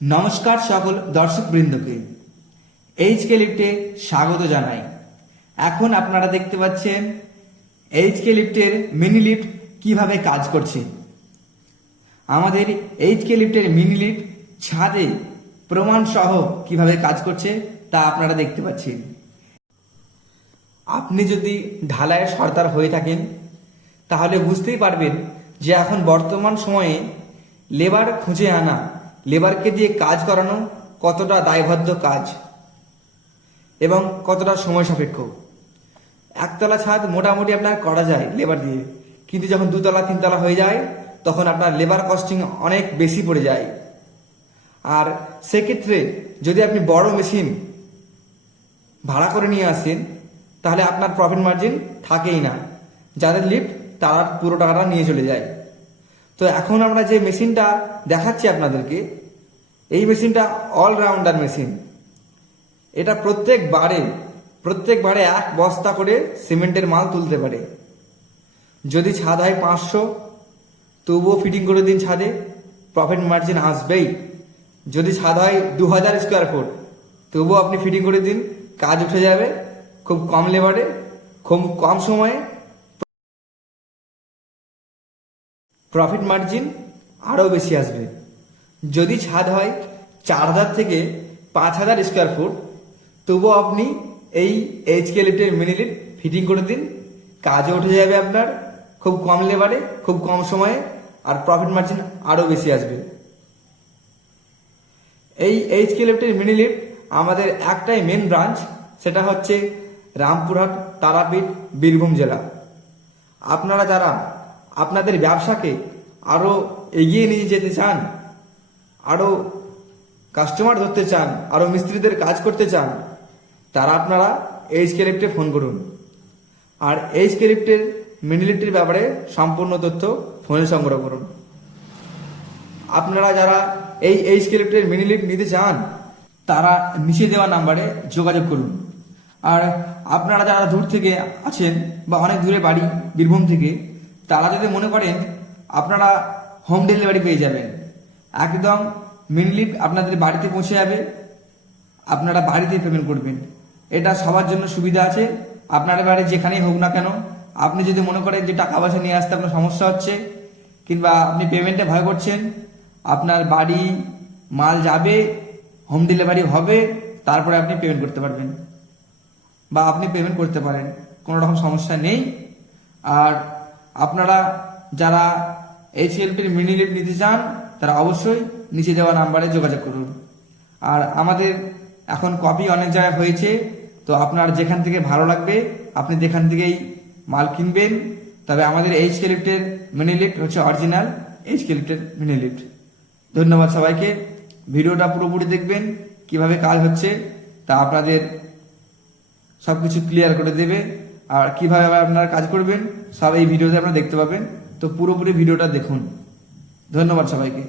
নমস্কার সকল দর্শক বৃন্দকে এইচ কে লিফটে স্বাগত জানাই। এখন আপনারা দেখতে পাচ্ছেন এইচ কে লিফটের মিনি লিফট কীভাবে কাজ করছে। আমাদের এইচ কে লিফটের মিনি লিফট ছাদে প্রমাণ সহ কীভাবে কাজ করছে তা আপনারা দেখতে পাচ্ছেন। আপনি যদি ঢালাইয়ের সর্দার হয়ে থাকেন, তাহলে বুঝতেই পারবেন যে এখন বর্তমান সময়ে লেবার খুঁজে আনা লেবারকে দিয়ে কাজ করানো কতটা দায়বদ্ধ কাজ এবং কতটা সময় সাপেক্ষ। একতলা ছাদ মোটামুটি আপনার করা যায় লেবার দিয়ে। কিন্তু যখন দুতলা, তিনতলা হয়ে যায়, তখন আপনার লেবার কস্টিং অনেক বেশি পড়ে যায়। আর সেক্ষেত্রে যদি আপনি বড় মেশিন ভাড়া করে নিয়ে আসেন, তাহলে আপনার প্রফিট মার্জিন থাকেই না। যাদের লিফট তারা পুরো টাকাটা নিয়ে চলে যায়। তো এখন আমরা যে মেশিনটা দেখাচ্ছি আপনাদেরকে, এই মেশিনটা অলরাউন্ডার মেশিন এটা প্রত্যেক বারে প্রত্যেক বারে এক বস্তা করে সিমেন্টের মাল তুলতে পারে। যদি ছাদ হয় পাঁচশো, তবুও ফিটিং করে দিন ছাদে প্রফিট মার্জিন আসবেই। যদি ছাদ হয় দু হাজার স্কোয়ার ফুট তবুও আপনি ফিটিং করে দিন, কাজ উঠে যাবে, খুব কম লেবারে খুব কম সময়ে প্রফিট মার্জিন আরও বেশি আসবে। যদি ছাদ হয় চার হাজার থেকে পাঁচ হাজার স্কোয়ার ফুট তবুও আপনি এই এইচ কে লিফটের মিনি লিফট ফিটিং করে দিন। কাজও উঠে যাবে আপনার, খুব কম লেবারে খুব কম সময়ে, আর প্রফিট মার্জিন আরও বেশি আসবে। এই এইচ কে লিফটের মিনি লিফট আমাদের একটাই মেন ব্রাঞ্চ সেটা হচ্ছে রামপুরহাট, তারাপীঠ, বীরভূম জেলা। আপনারা যারা আপনাদের ব্যবসাকে আরও এগিয়ে নিয়ে যেতে চান আরও কাস্টমার ধরতে চান আরও মিস্ত্রিদের কাজ করতে চান, তারা আপনারা এইচ ক্যারেক্টে ফোন করুন। আর এইচ ক্যারেক্টের মিনিলিটির ব্যাপারে সম্পূর্ণ তথ্য ফোনে সংগ্রহ করুন। আপনারা যারা এই এইচ ক্যারেক্টের মিনিলিট নিতে চান, তারা নিচে দেওয়া নাম্বারে যোগাযোগ করুন। আর আপনারা যারা দূর থেকে আছেন বা অনেক দূরে বাড়ি, বীরভূম থেকে তারা যদি মনে করেন আপনারা হোম ডেলিভারি পেয়ে যাবেন, একদম মিনিলিট আপনাদের বাড়িতে পৌঁছে যাবে, আপনারা বাড়িতে পেমেন্ট করবেন। এটা সবার জন্য সুবিধা আছে। আপনার বাড়ি যেখানেই হোক না কেন, আপনি যদি মনে করেন যে টাকা পয়সা নিয়ে আসতে আপনার সমস্যা হচ্ছে, কিংবা আপনি পেমেন্টে ভয় করছেন, আপনার বাড়ি মাল যাবে হোম ডেলিভারি হবে, তারপরে আপনি পেমেন্ট করতে পারবেন বা আপনি পেমেন্ট করতে পারেন। কোনো রকম সমস্যা নেই। আর আপনারা যারা এই সিএলপির মিনি লিফট নিতে চান, তারা অবশ্যই নিচে দেওয়া নাম্বারে যোগাযোগ করুন। আর আমাদের এখন কপি অনেক জায়গায় হয়েছে, তো আপনার যেখান থেকে ভালো লাগবে, আপনি যেখান থেকেই মাল কিনবেন, তবে আমাদের এইচ লিফটের মিনি লিফট হচ্ছে অরিজিনাল এইচ লিফটের মিনি লিফট ধন্যবাদ সবাইকে। ভিডিওটা পুরোপুরি দেখবেন, কীভাবে কাজ হচ্ছে, তা আপনাদের সবকিছু ক্লিয়ার করে দেবে। আর কীভাবে আপনারা কাজ করবেন, সব এই ভিডিওতে আপনারা দেখতে পাবেন। তো পুরোপুরি ভিডিওটা দেখুন। ধন্যবাদ সবাইকে।